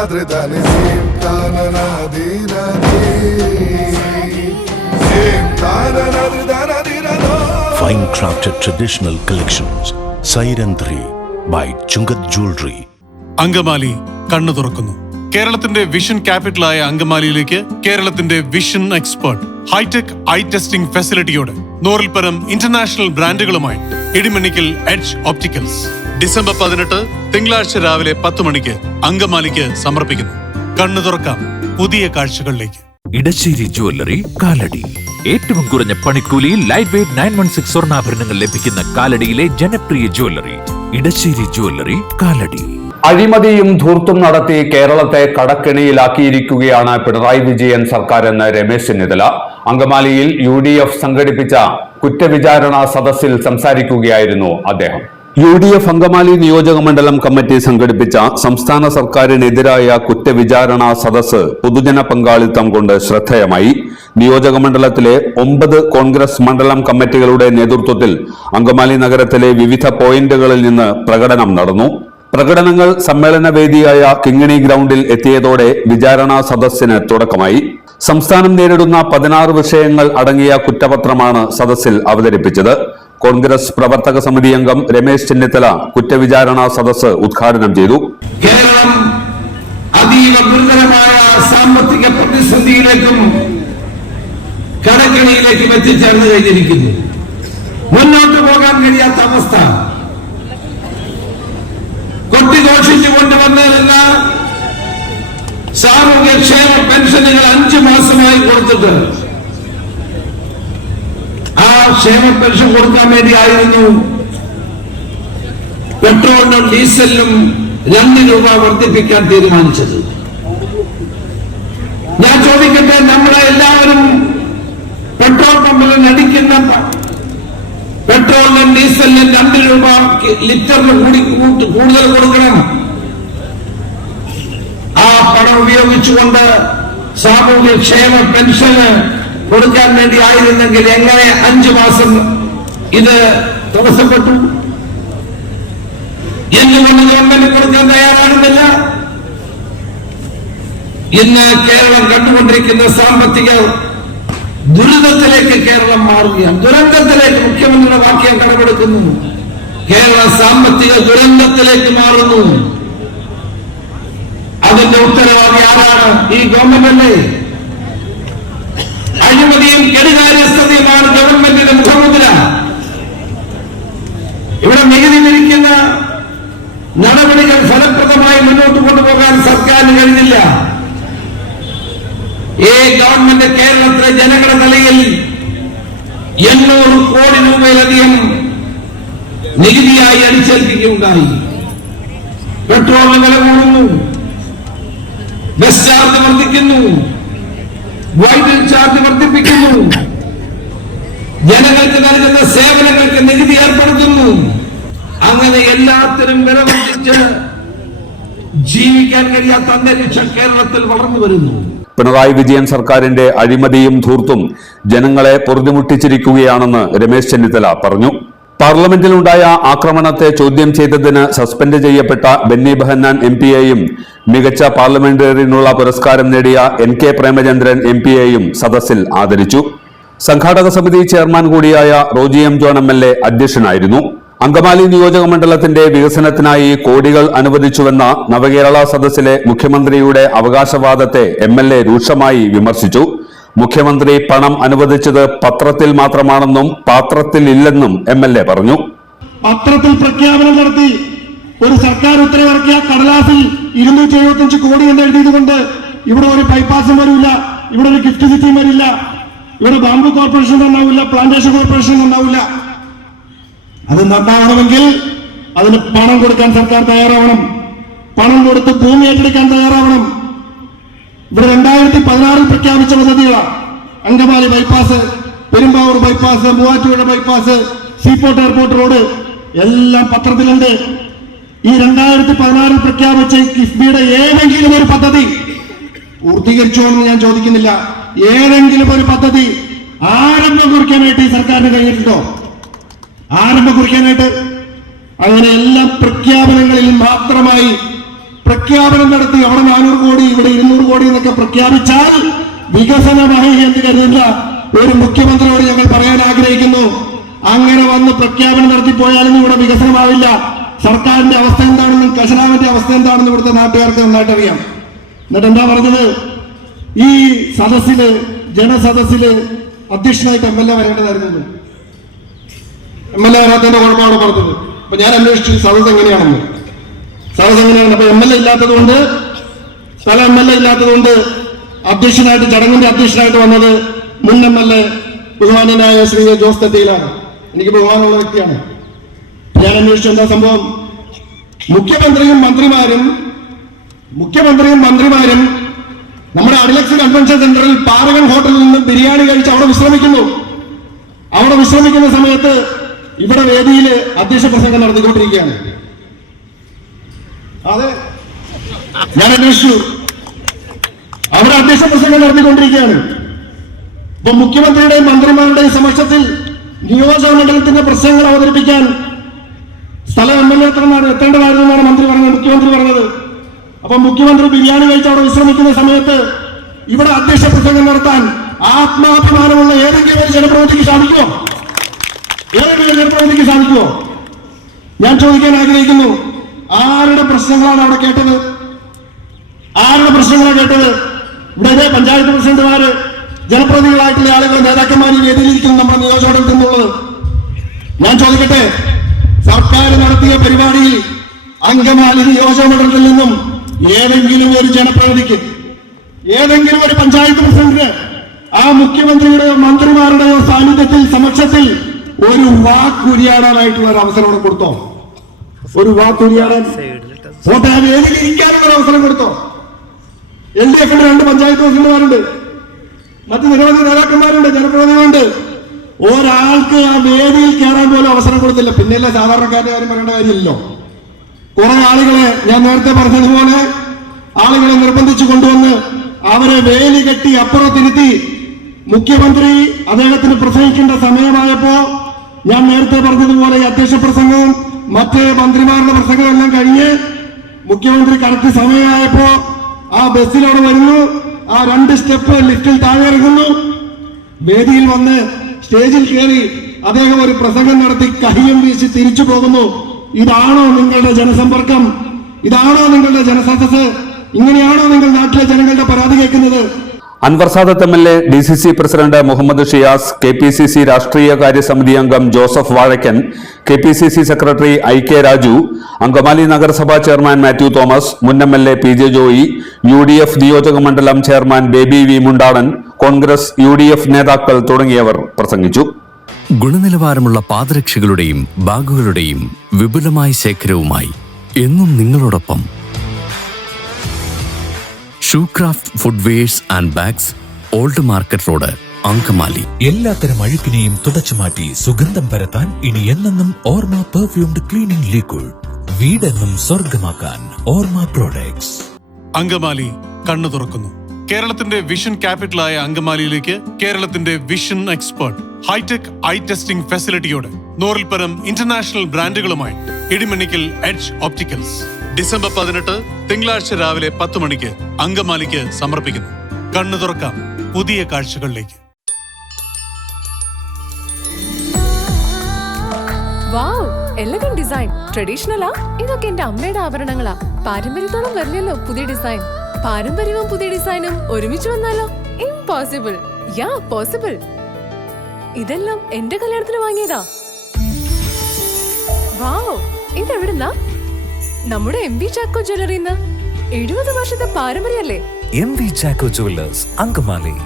Fine crafted traditional collections. Siren 3 by Chungat Jewelry. Angamaly കണ്ണു തുറക്കുന്നു. കേരളത്തിന്റെ വിഷൻ ക്യാപിറ്റലായ അങ്കമാലിയിലേക്ക് കേരളത്തിന്റെ vision expert hi-tech eye testing ഫെസിലിറ്റിയോടെ 100-ൽ പരം ഇന്റർനാഷണൽ ബ്രാൻഡുകളുമായി ഇടിമണ്ണിക്കൽ എഡ്ജ് ഓപ്റ്റിക്കൽസ് ഡിസംബർ 18 തിങ്കളാഴ്ച രാവിലെ 10 മണിക്ക് അങ്കമാലിക്ക് സമർപ്പിക്കുന്നു. കണ്ണു തുറക്കാം പുതിയ കാഴ്ചകളിലേക്ക്. ഇടശ്ശേരി ജ്വല്ലറി കാലടി. ഏറ്റവും കുറഞ്ഞ പണിക്കൂലിയിൽ ലൈറ്റ് വെയ്റ്റ് 916 സ്വർണ്ണാഭരണങ്ങൾ ലഭിക്കുന്ന കാലടിയിലെ ജനപ്രിയ ജ്വല്ലറി ഇടശ്ശേരി ജ്വല്ലറി കാലടി. അഴിമതിയും ധൂർത്തും നടത്തി കേരളത്തെ കടക്കെണിയിലാക്കിയിരിക്കുകയാണ് പിണറായി വിജയൻ സർക്കാർ എന്ന് രമേശ് ചെന്നിത്തല അങ്കമാലിയിൽ UDF സംഘടിപ്പിച്ച കുറ്റവിചാരണ സദസ്സിൽ സംസാരിക്കുകയായിരുന്നു അദ്ദേഹം. UDF അങ്കമാലി നിയോജക മണ്ഡലം കമ്മിറ്റി സംഘടിപ്പിച്ച സംസ്ഥാന സർക്കാരിനെതിരായ കുറ്റവിചാരണ സദസ്സ് പൊതുജന പങ്കാളിത്തം കൊണ്ട് ശ്രദ്ധേയമായി. നിയോജക മണ്ഡലത്തിലെ 9 കോൺഗ്രസ് മണ്ഡലം കമ്മിറ്റികളുടെ നേതൃത്വത്തിൽ അങ്കമാലി നഗരത്തിലെ വിവിധ പോയിന്റുകളിൽ നിന്ന് പ്രകടനം നടന്നു. പ്രകടനങ്ങൾ സമ്മേളന വേദിയായ കിങ്ങിണി ഗ്രൗണ്ടിൽ എത്തിയതോടെ വിചാരണാ സദസ്സിന് തുടക്കമായി. സംസ്ഥാനം നേരിടുന്ന 16 വിഷയങ്ങൾ അടങ്ങിയ കുറ്റപത്രമാണ് സദസ്സിൽ അവതരിപ്പിച്ചത്. കോൺഗ്രസ് പ്രവർത്തക സമിതി അംഗം രമേശ് ചെന്നിത്തല കുറ്റവിചാരണ സദസ്സ് ഉദ്ഘാടനം ചെയ്തു. കേരളം അതീവ ഗുരുതരമായ സാമ്പത്തിക പ്രതിസന്ധിയിലേക്കും കടക്കെണിയിലേക്കും എത്തിച്ചേർന്ന് കഴിഞ്ഞിരിക്കുന്നു. മുന്നോട്ട് പോകാൻ കഴിയാത്ത അവസ്ഥ. കൊട്ടിഘോഷിച്ചു കൊണ്ടുവന്നതല്ല സാമൂഹ്യക്ഷേമ പെൻഷനുകൾ 5 മാസമായി കൊടുത്തിട്ട് ആ ക്ഷേമ പെൻഷൻ കൊടുക്കാൻ വേണ്ടിയായിരുന്നു പെട്രോളിനും ഡീസലിനും 2 രൂപ വർദ്ധിപ്പിക്കാൻ തീരുമാനിച്ചത്. ഞാൻ ചോദിക്കട്ടെ, നമ്മളെ എല്ലാവരും പെട്രോൾ പമ്പിൽ അടിക്കുന്ന പെട്രോളിനും ഡീസലിനും 2 രൂപ ലിറ്ററിന് കൂടുതൽ കൊടുക്കണം. ആ പണം ഉപയോഗിച്ചുകൊണ്ട് സാമൂഹ്യക്ഷേമ പെൻഷന് കൊടുക്കാൻ വേണ്ടി ആയിരുന്നെങ്കിൽ എങ്ങനെ 5 മാസം ഇത് തടസ്സപ്പെട്ടു? എന്തുകൊണ്ട് ഗവൺമെന്റ് കൊടുക്കാൻ തയ്യാറാകുന്നില്ല? ഇന്ന് കേരളം കണ്ടുകൊണ്ടിരിക്കുന്ന സാമ്പത്തിക ദുരിതത്തിലേക്ക് കേരളം മാറുകയാണ്. ദുരന്തത്തിലേക്ക് മുഖ്യമന്ത്രിയുടെ വാക്യം കടമെടുക്കുന്നു. കേരള സാമ്പത്തിക ദുരന്തത്തിലേക്ക് മാറുന്നു. അതിന്റെ ഉത്തരവാദി ആരാണ്? ഈ ഗവൺമെന്റ് അല്ലേ? അഴിമതിയും കെടുകാര്യസ്ഥതയുമാണ് ഗവൺമെന്റിന്റെ മുഖമുദ്ര. ഇവിടെ നികുതി പിരിക്കുന്ന നടപടികൾ ഫലപ്രദമായി മുന്നോട്ട് കൊണ്ടുപോകാൻ സർക്കാരിന് കഴിഞ്ഞില്ല. ഈ ഗവൺമെന്റ് കേരളത്തിലെ ജനങ്ങളുടെ നിലയിൽ 800 കോടി രൂപയിലധികം നികുതിയായി അടിച്ചേൽപ്പിക്കുകയുണ്ടായി. പെട്രോളിന് വില കൂടുന്നു, ബസ് ചാർജ് വർദ്ധിക്കുന്നു, വൈദ്യുതി ചാർജ് വർദ്ധിപ്പിക്കുന്നു, ജനങ്ങൾക്ക് നൽകുന്ന സേവനങ്ങൾക്ക് നികുതി ഏർപ്പെടുത്തുന്നു. അങ്ങനെ എല്ലാത്തിനും വില വർദ്ധിച്ച് ജീവിക്കാൻ കഴിയാത്ത അന്തരീക്ഷം കേരളത്തിൽ വളർന്നു വരുന്നു. പിണറായി വിജയൻ സർക്കാരിന്റെ അഴിമതിയും ധൂർത്തും ജനങ്ങളെ പൊറുതിമുട്ടിച്ചിരിക്കുകയാണെന്ന് രമേശ് ചെന്നിത്തല പറഞ്ഞു. പാർലമെന്റിലുണ്ടായ ആക്രമണത്തെ ചോദ്യം ചെയ്തതിന് സസ്പെൻഡ് ചെയ്യപ്പെട്ട ബെന്നി ബെഹന്നാൻ MP-യെയും മികച്ച പാർലമെന്റേറിയനുള്ള പുരസ്കാരം നേടിയ NK പ്രേമചന്ദ്രൻ MP-യെയും സദസ്സിൽ ആദരിച്ചു. സംഘാടക സമിതി ചെയർമാൻ കൂടിയായ റോജി M. ജോൺ MLA അധ്യക്ഷനായിരുന്നു. അങ്കമാലി നിയോജക മണ്ഡലത്തിന്റെ വികസനത്തിനായി കോടികൾ അനുവദിച്ചുവെന്ന നവകേരള സദസ്സിലെ മുഖ്യമന്ത്രിയുടെ അവകാശവാദത്തെ MLA രൂക്ഷമായി വിമർശിച്ചു. മുഖ്യമന്ത്രി പണം അനുവദിച്ചത് പത്രത്തിൽ മാത്രമാണെന്നും പാത്രത്തിൽ ഇല്ലെന്നും MLA പറഞ്ഞു. പത്രത്തിൽ പ്രഖ്യാപനം നടത്തി ഒരു സർക്കാർ ഉത്തരവിറക്കിയ കടലാസിൽ 275 കോടി എന്ന് എഴുതിയതുകൊണ്ട് ഇവിടെ ഒരു ബൈപ്പാസും വരില്ല, ഇവിടെ ഒരു ഗിഫ്റ്റ് സിറ്റിയും വരില്ല, ഇവിടെ ബാംബു കോർപ്പറേഷൻ നന്നാവില്ല, പ്ലാന്റേഷൻ കോർപ്പറേഷൻ നന്നാവില്ല. അത് നന്നാവണമെങ്കിൽ അതിന് പണം കൊടുക്കാൻ സർക്കാർ തയ്യാറാവണം. പണം കൊടുത്ത് ഭൂമി ഏറ്റെടുക്കാൻ തയ്യാറാവണം. ഇവിടെ 2016 പ്രഖ്യാപിച്ച പദ്ധതികളാണ്. Angamaly bypass, Perumbavoor bypass, Muvattupuzha bypass, seaport airport road എല്ലാം പത്രത്തിലുണ്ട്. ഈ 2016 പ്രഖ്യാപിച്ച കിഫ്ബിയുടെ ഏതെങ്കിലും ഒരു പദ്ധതി പൂർത്തീകരിച്ചോ എന്ന് ഞാൻ ചോദിക്കുന്നില്ല. ഏതെങ്കിലും ഒരു പദ്ധതി ആരംഭം കുറിക്കാനായിട്ട് ഈ സർക്കാരിന് കഴിഞ്ഞിട്ടുണ്ടോ? ആരംഭം കുറിക്കാനായിട്ട് അങ്ങനെ എല്ലാ പ്രഖ്യാപനങ്ങളിൽ മാത്രമായി പ്രഖ്യാപനം നടത്തി അവിടെ 400 കോടി ഇവിടെ 200 കോടി എന്നൊക്കെ പ്രഖ്യാപിച്ചാൽ വികസനമായി എന്ന് കരുതുന്ന ഒരു മുഖ്യമന്ത്രിയോട് ഞങ്ങൾ പറയാൻ ആഗ്രഹിക്കുന്നു. അങ്ങനെ വന്ന് പ്രഖ്യാപനം നടത്തിപ്പോയാലൊന്നും ഇവിടെ വികസനമാവില്ല. സർക്കാരിന്റെ അവസ്ഥ എന്താണെന്നും ഖജനാവിന്റെ അവസ്ഥ എന്താണെന്നും ഇവിടുത്തെ നാട്ടുകാർക്ക് നന്നായിട്ട് അറിയാം. എന്നിട്ട് എന്താ പറഞ്ഞത്? ഈ സദസ്സില് ജനസദസ്സില് അധ്യക്ഷനായിട്ട് MLA വരേണ്ടതായിരുന്നു. MLA വരാത്തതിന്റെ കുഴപ്പമാണ് പറഞ്ഞത്. അപ്പൊ ഞാൻ അന്വേഷിച്ചു സദസ് എങ്ങനെയാണെന്ന്. അപ്പൊ MLA ഇല്ലാത്തതുകൊണ്ട് MLA ഇല്ലാത്തതുകൊണ്ട് അധ്യക്ഷനായിട്ട് ചടങ്ങിന്റെ അധ്യക്ഷനായിട്ട് വന്നത് മുൻ MLA ബഹുമാനനായ ശ്രീ ജോസ് തെറ്റിയിലാണ്. എനിക്ക് ബഹുമാനമുള്ള വ്യക്തിയാണ്. ഞാൻ അന്വേഷിച്ചു എന്താ സംഭവം. മുഖ്യമന്ത്രിയും മന്ത്രിമാരും നമ്മുടെ അഡിലക്സ് കൺവെൻഷൻ സെന്ററിൽ പാറകൻ ഹോട്ടലിൽ നിന്ന് ബിരിയാണി കഴിച്ച് അവിടെ വിശ്രമിക്കുന്ന സമയത്ത് ഇവിടെ വേദിയിൽ അധ്യക്ഷ പ്രസംഗം നടത്തിക്കൊണ്ടിരിക്കുകയാണ്. അതെ, ഞാൻ അന്വേഷിച്ചു. അവിടെ അധ്യക്ഷ പ്രസംഗം നടത്തിക്കൊണ്ടിരിക്കുകയാണ്. ഇപ്പൊ മുഖ്യമന്ത്രിയുടെയും മന്ത്രിമാരുടെയും സമക്ഷത്തിൽ നിയോജക മണ്ഡലത്തിന്റെ പ്രശ്നങ്ങൾ അവതരിപ്പിക്കാൻ സ്ഥലം MLA എത്തേണ്ടതായിരുന്നാണ് മുഖ്യമന്ത്രി പറഞ്ഞത്. അപ്പൊ മുഖ്യമന്ത്രി ബിരിയാണി കഴിച്ച് അവിടെ വിശ്രമിക്കുന്ന സമയത്ത് ഇവിടെ അധ്യക്ഷ പ്രസംഗം നടത്താൻ ആത്മാഭിമാനമുള്ള ഏതെങ്കിലും ഒരു ജനപ്രതിനിധിക്ക് സാധിക്കുമോ? ഞാൻ ചോദിക്കാൻ ആഗ്രഹിക്കുന്നു, ആരുടെ പ്രശ്നങ്ങളാണ് അവിടെ കേട്ടത്? ഇവിടെ പഞ്ചായത്ത് പ്രസിഡന്റുമാര്, ജനപ്രതിനിധികളായിട്ടുള്ള ആളുകൾ, നേതാക്കന്മാർ ഈ വേദിയിലിരിക്കുന്നു നമ്മുടെ നിയോജകമണ്ഡലത്തിൽ നിന്നുള്ളത്. ഞാൻ ചോദിക്കട്ടെ, സർക്കാർ നടത്തിയ പരിപാടിയിൽ അങ്കമാലി നിയോജകമണ്ഡലത്തിൽ നിന്നും ഏതെങ്കിലും ഒരു ജനപ്രതിനിധിക്ക്, ഏതെങ്കിലും ഒരു പഞ്ചായത്ത് പ്രസിഡന്റിന് ആ മുഖ്യമന്ത്രിയുടെയോ മന്ത്രിമാരുടെയോ സാന്നിധ്യത്തിൽ സമക്ഷത്തിൽ ഒരു വാക്കുരിയാടാനായിട്ടുള്ള ഒരു അവസരം അവിടെ കൊടുത്തോ? ഒരു വാക്കുരിയാടാൻ പോട്ടെ, വേദിയിൽ ഇരിക്കാനുള്ള ഒരു അവസരം കൊടുത്തോ? LDFന്റെ 2 പഞ്ചായത്ത് പ്രസിഡന്റുമാരുണ്ട്, മറ്റ് നിരവധി നേതാക്കന്മാരുണ്ട്, ജനപ്രതിനിധികളുണ്ട്. ഒരാൾക്ക് ആ വേദിയിൽ കയറാൻ പോലും അവസരം കൊടുത്തില്ല. പിന്നെയല്ല സാധാരണക്കാരുടെ കാര്യം പറയേണ്ട കാര്യമില്ലല്ലോ. കുറെ ആളുകളെ, ഞാൻ നേരത്തെ പറഞ്ഞതുപോലെ, ആളുകളെ നിർബന്ധിച്ചു കൊണ്ടുവന്ന് അവരെ വേലി കെട്ടി അപ്പുറത്തിരുത്തി മുഖ്യമന്ത്രി അദ്ദേഹത്തിന് പ്രസംഗിക്കേണ്ട സമയമായപ്പോ, ഞാൻ നേരത്തെ പറഞ്ഞതുപോലെ ഈ അധ്യക്ഷ പ്രസംഗവും മറ്റ് മന്ത്രിമാരുടെ പ്രസംഗവും എല്ലാം കഴിഞ്ഞ് മുഖ്യമന്ത്രി കറക്റ്റ് സമയമായപ്പോ ആ ബസ്സിലവിടെ വരുന്നു, ആ 2 സ്റ്റെപ്പ് ലിഫ്റ്റിൽ താഴെ ഇറങ്ങുന്നു, വേദിയിൽ വന്ന് സ്റ്റേജിൽ കയറി അദ്ദേഹം ഒരു പ്രസംഗം നടത്തി കയ്യും വീശി തിരിച്ചു പോകുന്നു. ഇതാണോ നിങ്ങളുടെ ജനസമ്പർക്കം? ഇതാണോ നിങ്ങളുടെ ജനസദസ്? ഇങ്ങനെയാണോ നിങ്ങൾ നാട്ടിലെ ജനങ്ങളുടെ പരാതി കേൾക്കുന്നത്? Anwar Sadath MLA, DCC president Muhammad Shiyas, KPCC രാഷ്ട്രീയ കാര്യസമിതി അംഗം Joseph Vazhakkan, KPCC secretary IK Raju, Angamaly നഗരസഭാ ചെയർമാൻ മാത്യു തോമസ്, മുൻ MLA PJ ജോയി, UDF നിയോജക മണ്ഡലം chairman Baby V Mundadan, Congress UDF നേതാക്കൾ തുടങ്ങിയവർ പ്രസംഗിച്ചു. ഗുണനിലവാരമുള്ള പാദരക്ഷകളുടെയും ബാഗുകളുടെയും വിപുലമായ ശേഖരവുമായി എന്നും നിങ്ങളോടൊപ്പം Shoecraft Footwears and Bags, Old Market Road, Angamaly. എല്ലാത്തരം അഴുക്കിനെയും തുടച്ചുമാറ്റി സുഗന്ധം പരത്താൻ ഇനി എന്നെന്നും ഓർമ്മ പെർഫ്യൂംഡ് ക്ലീനിംഗ് ലിക്വിഡ്. വീടെന്നും സ്വർഗമാക്കാൻ ഓർമ്മ പ്രോഡക്ട്സ്. അങ്കമാലി കണ്ണു തുറക്കുന്നു. കേരളത്തിന്റെ വിഷൻ ക്യാപിറ്റലായ അങ്കമാലിയിലേക്ക് കേരളത്തിന്റെ vision expert hi-tech eye testing ഫെസിലിറ്റിയോടെ നൂറിൽപ്പരം ഇന്റർനാഷണൽ ബ്രാൻഡുകളുമായി ഇടിമണ്ണിക്കൽ എഡ്ജ് ഓപ്റ്റിക്കൽസ് ഡിസംബർ 18 തിങ്കളാഴ്ച രാവിലെ 10 മണിക്ക് അങ്കമാലിക്ക് സമർപ്പിക്കുന്നു. കണ്ണു തുറക്കാം പുതിയ കാഴ്ചകളിലേക്ക്. വാവ്, എലഗന്റ് ഡിസൈൻ. ട്രഡീഷണലാ? ഇതൊക്കെ എന്റെ അമ്മയുടെ ആഭരണങ്ങളാ. പാരമ്പര്യത്തോളം വരില്ലല്ലോ പുതിയ ഡിസൈൻ. പാരമ്പര്യവും പുതിയ ഡിസൈനും ഒരുമിച്ച് വന്നാലോ? ഇംപോസിബിൾ. യാ, പോസിബിൾ. ഇതെല്ലാം എന്റെ കല്യാണത്തിന് വാങ്ങിയതാ. വാവ്, ഇതെവിടുന്നാ? നമ്മുടെ MV ചാക്കോ ജ്വല്ലറിന്ന്. 70 വർഷത്തെ പാരമ്പര്യല്ലേ? MV Chacko jewellers, Angamaly.